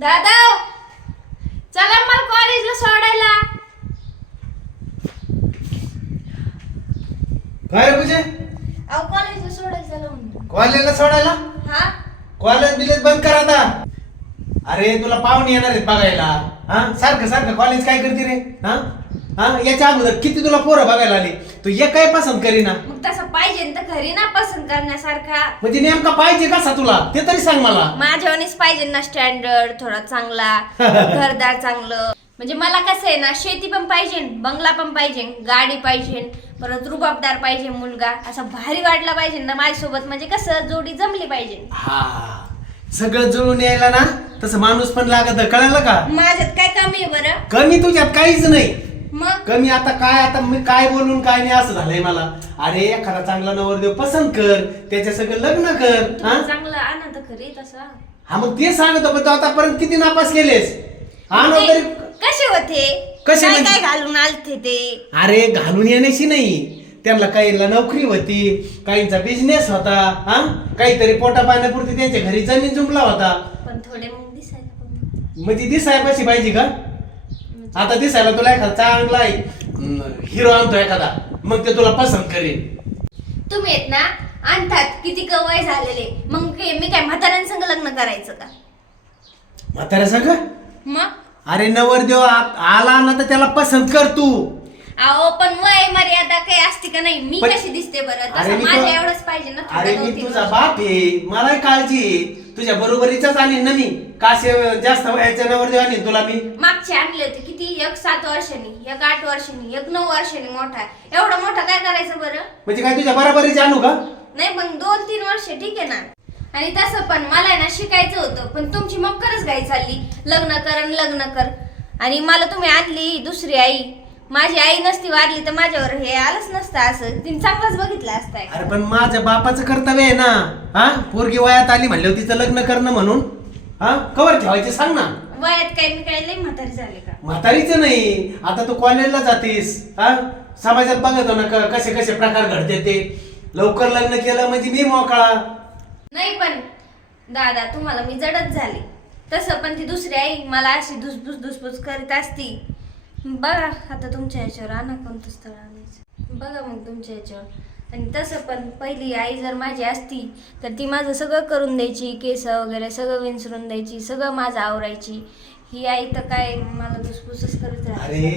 दादा चला मला कॉलेजला सोडायला. काय रे पूजे? अहो कॉलेजला सोडायला चला म्हणलं. कॉलेजला सोडायला? हा? कॉलेज बिलेज बंद कर आता. अरे तुला पाहुणे येणार आहेत बघायला. हा? सारखं सारखं कॉलेज काय करते रे? हा? हा? याच्या अगोदर किती तुला पोरं बघायला आली? तू एक काय पसंत करीना. मग तसं घरी ना पसंत करण्यासारखा. म्हणजे नेमका पाहिजे कसा तुला? ते तरी सांग मला. माझ्यावानीच पाहिजे ना स्टँडर्ड थोडा चांगला घरदार चांगलं. म्हणजे मला कसं आहे ना शेती पण पाहिजे बंगला पण पाहिजे गाडी पाहिजे परत रुबाबदार पाहिजे मुलगा. असा भारी वाटला पाहिजे ना माझ्यासोबत. म्हणजे कसं जोडी जमली पाहिजे. हा. सगळं जुळून यायला ना तसं माणूस पण लागत कळलं का? माझ्यात काय कमी आहे बरं? कमी तुझ्यात काहीच नाही. मग? कमी आता काय आता मी काय बोलून काय नाही असं झालंय मला. अरे एखादा चांगला नवरदेव पसंत कर त्याच्या सगळं लग्न कर हा? तुम्ही चांगलं आणा तर खरी तसा. हा मग ते सांगतो पण तू आतापर्यंत किती नापास केलेस? हा ना ते तरी कसे होते? कसे काय म्हणजे? काय घालून आलते ते? अरे घालून येण्याची नाही. त्यांना काहींना नोकरी होती काहींचा बिझनेस होता हा? काहीतरी पोटा पाण्यापुरती त्यांच्या घरी जमीन जुंपला होता. पण थोडे मग दिसायला पण म्हणजे पाहिजे का? आता दिसायला तुला एखादा चांगला हिरो आणतो एखादा. मग ते तुला पसंत करेल तुम्ही येत ना आणतात. किती कवय झालेले. मग काय- मी काय म्हाताऱ्यांसंग लग्न करायचं का? म्हाताऱ्या सगळं मग? अरे नवरदेव आ- आला ना तर त्याला पसंत कर तू. अहो पण वय मर्यादा काही असते का नाही? मी पण- कशी दिसते बरं? अरे तसं मी माझ्या एवढंच पाहिजे ना थोडं अरे दोन मी तीन तुझा वर्ष. बाप आहे. मला काळजी आहे. तुझ्या बरोबरीचाच आणीन ना मी. कासे जास्त वयाच्या नवरदेव आणीन तुला मी? मागचे आणले होते किती? एक सात वर्षांनी एक आठ वर्षांनी एक नऊ वर्षांनी मोठा एवढं मोठं काय करायचं बरं? म्हणजे काय तुझ्या बरोबरीचे आणू का? नाही मग दोन तीन वर्ष ठीक आहे ना. आणि तसं पण मला आहे ना शिकायचं होतं पण तुमची मक्करच गाई चालली. लग्न कर आणि लग्न कर. आणि मला तुम्ही आणली दुसरी आई. माझी आई नसती वारली तर माझ्यावर हे आलंच नसतं असं. तिने चांगलाच बघितलं असतं. अरे पण माझ्या बापाचं कर्तव्य आहे ना. हा? पोरगी वयात आली म्हणल्यावर तिचं लग्न करणं म्हणून. हा? कवर ठेवायचे सांग ना. वयात काय मी काय लई म्हातारी झाले का? म्हातारीचं नाही. आता तू कॉलेजला जातीस हा? समाजात बघतो ना क- कसे कसे प्रकार घडते ते? लवकर लग्न केलं म्हणजे मी मोकळा. नाही पण दादा तुम्हाला मी जडत झाले. तसं पण ती दुसरी आई मला अशी धुसफूस धुसफूस करीत असती. बघा आता तुमच्या ह्याच्यावर आणा कोणतं स्थळ आणायचं. बघा मग तुमच्या ह्याच्यावर आणि तसं पण पहिली आई जर माझी असती तर ती माझं सगळं करून द्यायची केस वगैरे सगळं विंचरून द्यायची सगळं माझं आवरायची. ही आई तर काय मला धुसफूसच करत अरे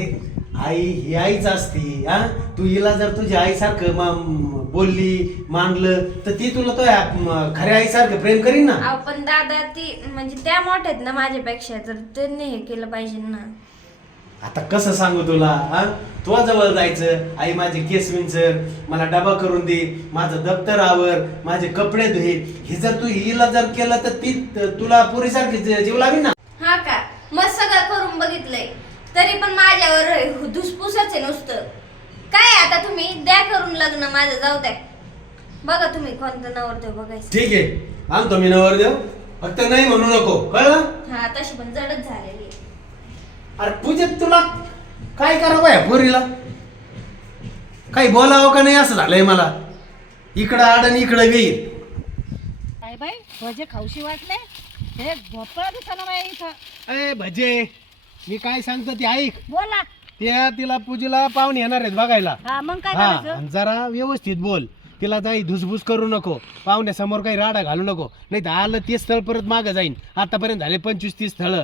आई ही आईच असती हा? तू हिला जर तुझ्या आईसारखं मा- बोलली मानलं तर ती तुला तो या- खऱ्या आईसारखं प्रेम करीन ना? अहो, पण दादा ती म्हणजे त्या मोठ्या आहेत ना माझ्यापेक्षा तर त्यांनी हे केलं पाहिजे ना. आता कसं सांगू तुला हा? तो जवळ जायचं आई माझे केस विंचर मला डबा करून दे माझं दप्तर आवर माझे कपडे धुई हे जर तू हिला जर केलं तर ती तुला पुरीसारखी जीव लावी ना. हा का? मग सगळं करून बघितलंय. तरी पण माझ्यावर धुसफूसच आहे नुसतं. काय आता तुम्ही? द्या करून लग्न माझं जाऊ द्या. बघा तुम्ही कोणतं नवरदेव बघायचं. ठीक आहे. आणतो मी नवरदेव. फक्त नाही म्हणू नको. कळलं? हा तशी पण जडच झालेली. अरे पूजेत तुला काय करावं या पोरीला? काही बोलावं का नाही असं झालंय मला? इकडं आड आणि इकडं वीर काय बाई भजे खाऊशी वाटले? हे भोपळा दिसना बाई इथं. अय भजे मी काय सांगतो ते ऐक. बोला. त्या तिला पूजेला पाहुणे येणार आहेत बघायला. हा मग काय हा करायचं? आणि जरा व्यवस्थित बोल. तिला काही धुसभूस करू नको. पाहुण्यासमोर काही राडा घालू नको. नाही तर आलं ते स्थळ परत मागं जाईन. आतापर्यंत झाले पंचवीस तीस स्थळ.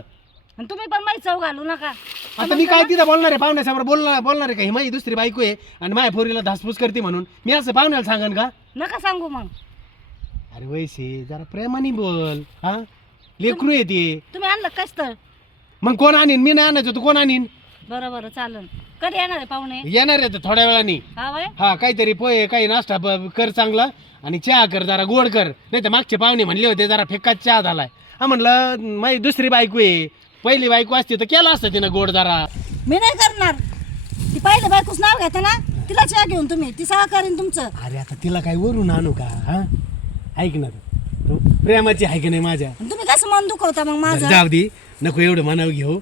आणि तुम्ही पण माही चव घालू नका. आता मी काय तिथं बोलणार आहे? पाहुण्यासमोर बोलणार बोलणार आहे का? ही माझी दुसरी बायको आहे आणि माझ्या पोरीला धासपूस करते म्हणून. मी असं पाहुण्याला सांगन का? नका सांगू मग. अरे वैसे जरा प्रेमाने बोल हा? लेकरू येते तुम्ही आणलं काय स्थळ मग कोण आणीन? मी नाही आणायचो तू कोण आणीन? बरं बरं चालन. कधी येणार आहे पाहुणे? येणार आहे थोड्या वेळाने. हा हा काहीतरी पोहे काही नाश्ता ब- कर चांगला आणि चहा कर जरा गोड कर. नाही तर मागचे पाहुणे म्हणले होते जरा फेकात चहा झालाय. हा म्हणलं माझी दुसरी बायको आहे. पहिली बायको असती तर केला असतं तिनं गोड जरा. मी नाही करणार. ती पहिले बायकोच नाव घेता ना तिला चहा घेऊन तुम्ही ती सहा करीन तुमचं. अरे आता तिला काही वरून आणू का? हा? ऐक ना तू. प्रेमाची आहे की नाही माझ्या? आणि तुम्ही कसं मन दुखवता मग बरं, माझं जाऊ दे. नको एवढं मनाव घेऊ.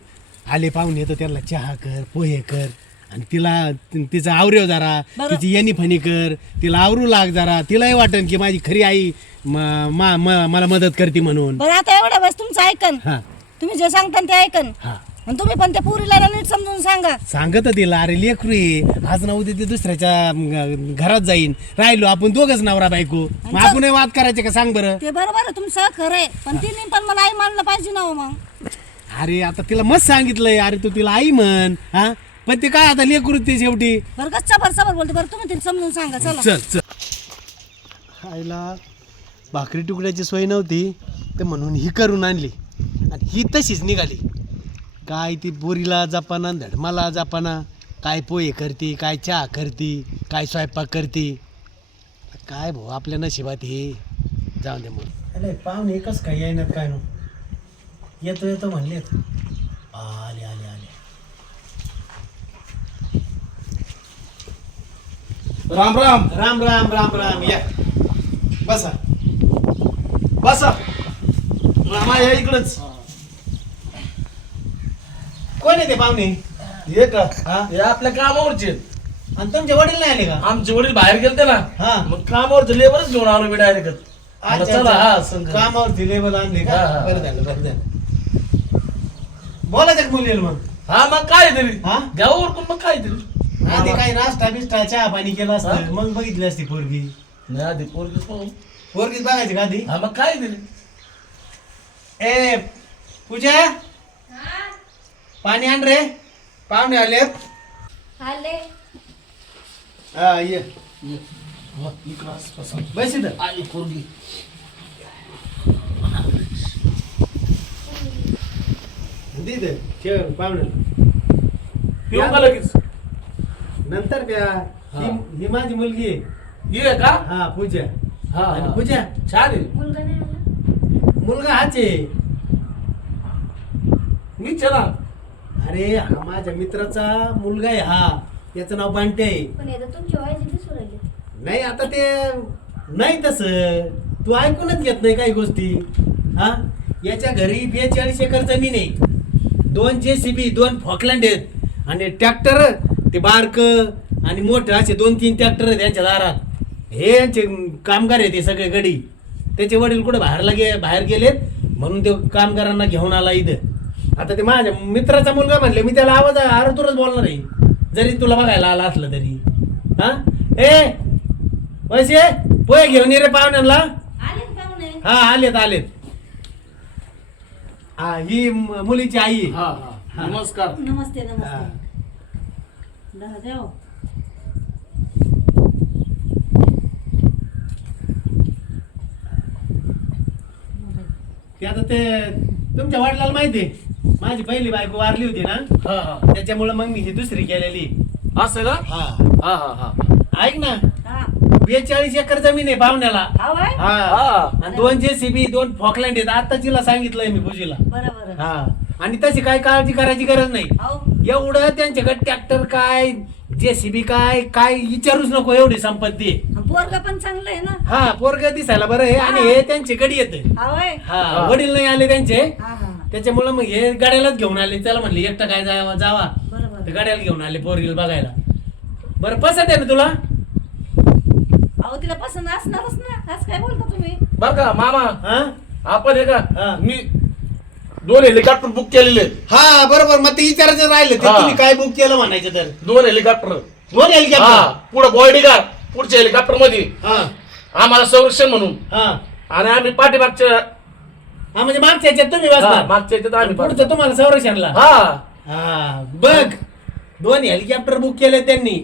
आले पाहुणे तर त्याला चहा कर पोहे कर. आणि तिला ति- तिचा आवरेव जरा बरं. तिची येणी फणी कर. तिला आवरू लाग जरा. तिलाही वाटन की माझी खरी आई म- मा- म- मला मदत करते म्हणून. बरं आता एवढ्या वेळेस तुमचं ऐकन. हा. तुम्ही जे सांगता ते ऐकन. हा. आणि तुम्ही पण त्या पुरीला ना नीट समजून सांगा. सांगत तिला अरे लेकरू आहे. आज ना उद्या ते दुसऱ्याच्या अं, घरात जाईन. राहिलो आपण दोघच नवरा बायको. मग आपण वाद करायचे का? सांग बरं. ते बरोबर आहे तुमचं खरं आहे. पण तिने पण मला आई मानलं पाहिजे ना हो मग. अरे आता तिला मस्त सांगितलंय. अरे तू तिला आई म्हण हा? पण ते काय आता लेकरू ते शेवटी? बरं कच्चा भर सबर बोलते. बरं तुम्ही तिला समजून सांगा. चला. चल चल. आईला भाकरी तुकड्याची सोय नव्हती. तर म्हणून ही करून आणली. आणि ही तशीच निघाली. काय ती बोरीला जपाना धडमाला जपाना काय पोहे करते काय चहा करते काय स्वयंपाक करते. काय भाऊ आपल्या नशिबात हे. जाऊ दे मग. अरे पाहुणे एकच काय येणार काय नो? येतो येतो म्हणले आले आले आले. राम राम. राम राम राम राम. या. बसा. बसा. रामा या इकडच. कोण आहे ते पाहुणे? ये का? हा? हे आपल्या कामावरचे आहेत. आणि तुमचे वडील नाही आले का? आमचे वडील बाहेर गेलते ना. हा. मग कामावरचे लेबरच घेऊन आलो मी डायरेक्ट अच्छा, चला हा अच्छा. संघ. कामावरती लेबल आणले का? हा, हा. बरं झालं बरं झालं. बोलायचं का मुलीला मग. हा मग काय तरी. हा? गावावर पण मग काय तरी. ते काही नाश्ता बिस्टा चहा पाणी केलं हा? असतं मग बघितली असती पोरगी. नाही आधी पोरगीच पाहू पोरगीच बघायची का आधी? हा मग काय तरी. ए पूजा? पाणी आण रे. पाहुणे आलेत आले. हा ये. हा, बसा. बस इथं. आली पोरगी दे इथं. ठेव पाहुणे पिऊ का लगेच? नंतर प्या ही. ही माझी मुलगी आहे. ये का? हा पूजा. हा आणि. पूजा? छान आहे. मुलगा नाही. आला मुलगा हाच आहे. मी चला. अरे हा माझ्या मित्राचा मुलगा आहे हा. याचं नाव बांटे आहे. पण आता तुमची वयाची दिसू राहिली. नाही आता ते नाही तसं. तू ऐकूनच घेत नाही काही गोष्टी. हा? याच्या घरी बेचाळीस एकर जमीन आहे. दोन जे सी बी दोन फॉकलँड आहेत. आणि ट्रॅक्टर ते बारक आणि मोठं असे दोन तीन ट्रॅक्टर आहेत यांच्या दारात. हे यांचे कामगार आहेत हे सगळे गडी. त्याचे वडील कुठे बाहेरला गे बाहेर गेलेत म्हणून ते कामगारांना घेऊन आला इथं. आता ते माझ्या मित्राचा मुलगा म्हणले मी त्याला आवाज आरतूरच बोलणार आहे. जरी तुला बघायला आला असलं तरी. हा? ए पैसे पोहे घेऊन ये रे पाहुण्यांना. हा आलेत आलेत. हा ही मुलीची आई आहे. हा हा. नमस्कार. नमस्ते हा. नमस्ते ते आता ते तुमच्या वडिलाला माहिती आहे. माझी पहिली बायको वारली होती ना हा हा. त्याच्यामुळे मग मी ही दुसरी केलेली. असं का? हा. हा हा हा. ऐक ना. हा. बेचाळीस एकर जमीन आहे पाहुण्याला. हा हा. हा. आणि दोन जेसीबी दोन फॉकलँड आहेत. आता तिला सांगितलंय मी बरं हा. आणि तशी काय काळजी करायची गरज नाही. अहो एवढं त्यांच्याकडे ट्रॅक्टर काय जेसीबी काय काय विचारूच नको एवढी संपत्ती. आहे पोरग पण चांगलं आहे ना. हा पोरग दिसायला बरं आहे आणि हे. त्यांचे गडी येते. हा. वडील नाही आले त्यांचे. हा हा. त्याच्यामुळे मग हे गाड्यालाच घेऊन आले. त्याला म्हणले एकटा काय जावा जावा. तर गाड्याला घेऊन आले पोरीला बघायला. बरं पसंत आहे ना तुला? अहो तिला पसंत असणारच ना. आज काय बोलता तुम्ही? बर का मामा? हा? आपण हे हा. का मी दोन हेलिकॉप्टर बुक केलेले. हा बरोबर. मग ते विचारायचं राहिलं. ते हा. तुम्ही काय बुक केलं म्हणायचं तर? दोन हेलिकॉप्टर. दोन हा. हेलिकॉप्टर पुढे बॉडीगार्ड पुढच्या हेलिकॉप्टरमध्ये हा. आम्हाला संरक्षण म्हणून. हा. आणि आम्ही पाठीमागच्या हा म्हणजे मागच्या याच्यात तुम्ही हा, बसणार मागच्या याच्यात आम्ही पुढचं तुम्हाला संरक्षणला. हा. हा बघ. दोन हेलिकॉप्टर बुक केले त्यांनी.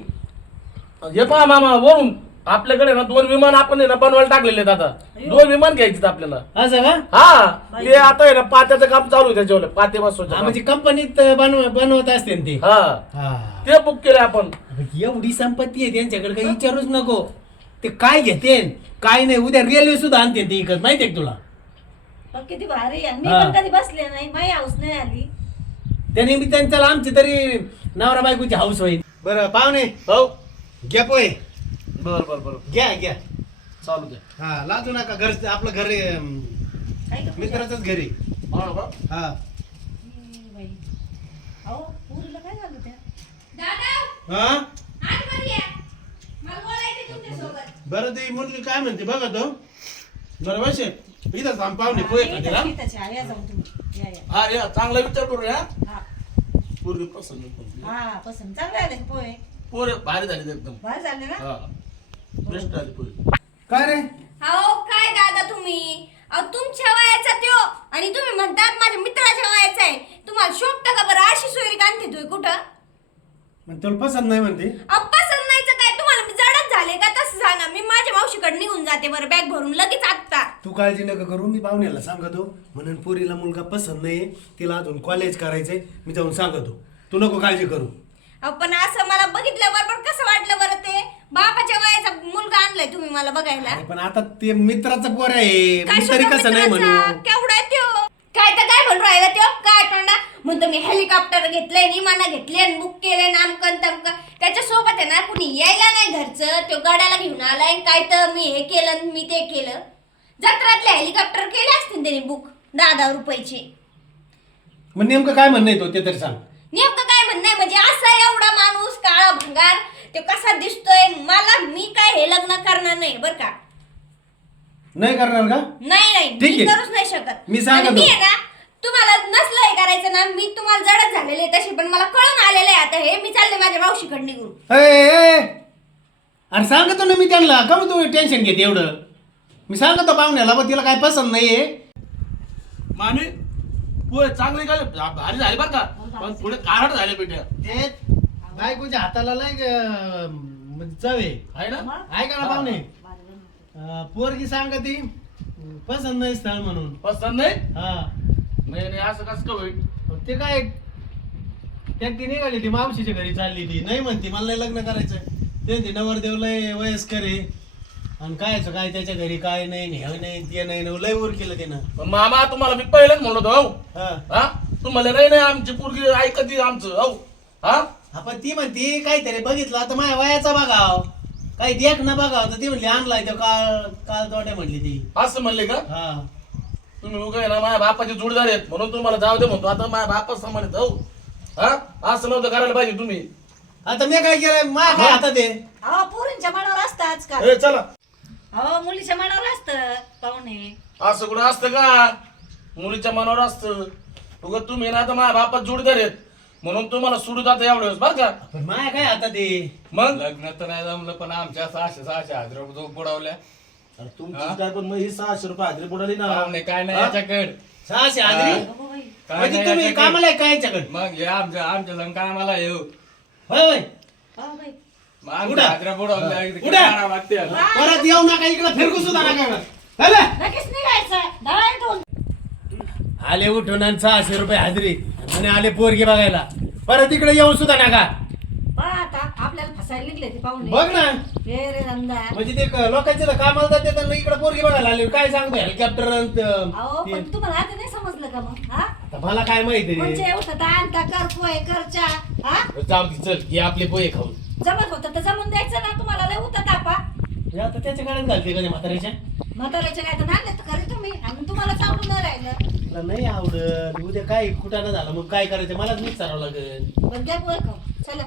हे पहा मामा वरून. आपल्याकडे ना दोन विमान आपण आहे ना बनवायला टाकलेले आहेत आता. दोन विमान घ्यायचे आपल्याला. असं का? हा ते आता आहे ना पात्याचं काम चालू आहे त्याच्यावर पाते हा. म्हणजे कंपनीत बनव बनवत असते ते. हा. हा. ते बुक केले आपण. एवढी संपत्ती आहे त्यांच्याकडे काही विचारूच नको. ते काय घेते काय नाही उद्या रेल्वे सुद्धा आणते ते इकत माहितीये का तुला? पण किती भारी आहे. मी हा. पण कधी बसले नाही माझी हाऊस नाही आली. त्या निमित्ताने त्याला आमची तरी नवरा बायकोची हाऊस होईल. बरं पाहुणे. हो. घ्या पोय बर बर बर. घ्या घ्या. चालू द्या हा लाजू नका. घर आपलं घर अं, काय का पूजा? मित्राचंच घरी हा का? हा. ए बाई. अहो पुरीला काय झालं त्या? दादा! हा? आतमध्ये या. मला बोलायचं तुमच्यासोबत. बरं ती मुलगी काय म्हणते बघा तो. बरं बस. इथं थांब पाहुणे पोहे खाते ना इथंच- इथंच या, या जाऊन तुम्ही. या या. हा या चांगला विचार करू या. हा. पूर्वी पसंत. हा पसंत. चांगले आले का पोहे? पोरे भारी झाले एकदम. बरं झाले ना? हा. बेस्ट आले काय रे? अहो काय दादा तुम्ही? अहो तुमच्या वयाचा त्यो. आणि तुम्ही म्हणतात माझ्या मित्राच्या वयाचा आहे. तुम्हाला शोभतं का बरं? अशी सोयरी आणते तुम्ही कुठं? मग तुला पसंत नाही म्हणते. अहो, पसंत नाहीचं काय? तुम्हाला मी जडच झाले का? तसं सांगा. मी माझ्या मावशीकडे निघून जाते बरं बॅग भरून लगेच आत्ता. तू काळजी नका करू. मी पाहुण्याला सांगतो. म्हणून पोरीला मुलगा पसंत नाहीये. तिला अजून कॉलेज करायचंय. मी जाऊन सांगतो. तू नको काळजी करू. अहो, पण असं मला बघितल्याबरोबर कसं वाटलं बरं ते बापाच्या वयाचा मुलगा आणलाय तुम्ही मला बघायला? अरे पण आता ते मित्राचं पोर आहे. काय मी तरी कसं नाही? म्हणू. केवढा त्यो? काय तर काय म्हणून राहिला त्यो? काय तोंडा? म्हणतो मी हेलिकॉप्टर घेतलंय विमानं घेतले आणि बुक केले नामकन तमकन त्याच्या सोबत आहे ना कुणी यायला नाही घरचं. तो गड्याला घेऊन आलाय काय तर मी हे केलं आणि मी ते केलं. जत्रातले हेलिकॉप्टर केले असतील त्यांनी बुक दहा दहा रुपयाचे. मग नेमकं काय म्हणणं आहे तो? ते तरी सांग. नेमकं काय म्हणणं आहे? म्हणजे असा एवढा माणूस काळा भंगार ते कसा दिसतोय मला मी काय हे लग्न करणार नाही बर का? नाही करणार का? नाही नाही ठीक मी आहे. करूच नाही शकत. मी सांगतो. आणि मी आहे ना तुम्हाला नसलं हे करायचं ना मी तुम्हाला जडच झालेले आहे तशी पण मला कळून आलेलं आहे आता हे. मी चालले माझ्या मावशीकडे निघून. ए, ए, ए. अरे सांगतो ना मी त्यांना. का मग तू टेन्शन घेते एवढं. मी सांगतो पाहुण्याला पण तिला काय पसंत नाहीये. मामी पोहे चांगले झाले भा- भारी झाले बरं का? पण पुढे कारड झाले ते बायकोच्या हाताला लय ग- म्हणजे चव आहे. आहे ना? ऐका ना पाहुणे? अं, पोरगी सांग ती. पसंत नाही स्थळ म्हणून. पसंत नाही? हा. नाही नाही असं कसं काय होईल? मग ते काय? त्यात ती निघाली ती मावशीच्या घरी चालली ती. नाही म्हणते मला नाही लग्न करायचं ते ते नवरदेव लय वयस्कर आहे. आणि कायचं काय त्याच्या घरी काय नाही आणि हे नाही ते नाही ना, लय वर केलं त्यानं पण मामा तुम्हाला मी पहिलेच म्हणलो होतो हो हा. हा? तुम्हाला नाही नाही आमची पोरगी ऐकत आमचं हो हा? आपण ती म्हणती काहीतरी बघितलं आता माझ्या वयाचा बघाव. काही देख ना बघाव. तर ती म्हणली आणलाय तो काळ काळ तोट्या म्हणली ती. असं म्हणले का? हा. तुम्ही उगा आहे ना माझ्या बापाचे जोडदार आहेत म्हणून तुम्हाला जाऊ दे म्हणतो. आता माझ्या बापा समान हो हा? असं नव्हतं करायला पाहिजे तुम्ही. आता मी काय केलं मा काय हातात आहे? अहो पोरींच्या मनावर असतं आजकाल. ए चला. अहो मुलीच्या मनावर असतं. पाहुणे असं कुठं असतं का? मुलीच्या मनावर असतं. उगा तुम्ही ना आता माझ्या बापात जोडदार आहेत. म्हणून तुम्हाला सोडू जाता एवढं बरं का? पण माया काय हातात आहे मग? लग्न तर नाही जमलं पण आमच्या सहाशे सहाशे हजार रुपये बुडवल्या. अरे तुमची काय पण मग ही सहाशे रुपये हाजरी बुडाली ना. पाहुणे काय नाही हा? याच्याकडे. सहाशे हाजरी? काय म्हणजे नाही तुम्ही याच्याकडे. कामाला आहे काय याच्याकडे? मग हे आमच्या आमच्या संग कामाला येऊ होय होय. बाई. मग हाजऱ्या बुडवल्या इकडे लागते आता. परत येऊ नका इकडे फिरकू सुद्धा नका हॅलो लगेच निघायचं. दळा इथून आले उठून आणि सहाशे रुपये हाजरी. आणि आले पोरगी बघायला. परत इकडे येऊ सुद्धा नका. बघ आता आपल्याला फसायला निघले ते पाहुणे. बघ ना. रे म्हणजे ते क- लोकांचे तर कामाला जाते त्यांना इकडे पोरगी बघायला आले. काय सांगतो हेलिकॉप्टर अहो पण तुम्हाला आता नाही समजलं का मग? हा? मला काय माहिती रे. म्हणजे उठता आणता कर पोहे करच्या हा? जाऊ दे चल घे आपले पोहे खाऊन. जमत होतं तर जमून द्यायचं ना तुम्हाला लय होता तापा. हे आता त्याच्या गाड्यात घालते का ते म्हाताऱ्याच्या? म्हाताऱ्याच्या काय तर खरे तुम्ही? आणि तुम्हाला राहिलं. तिला नाही आवडत. उद्या काय कुठानं झालं? मग काय करायचं? मलाच विचारावं लागेल. पण द्या पोहे खाऊ चला.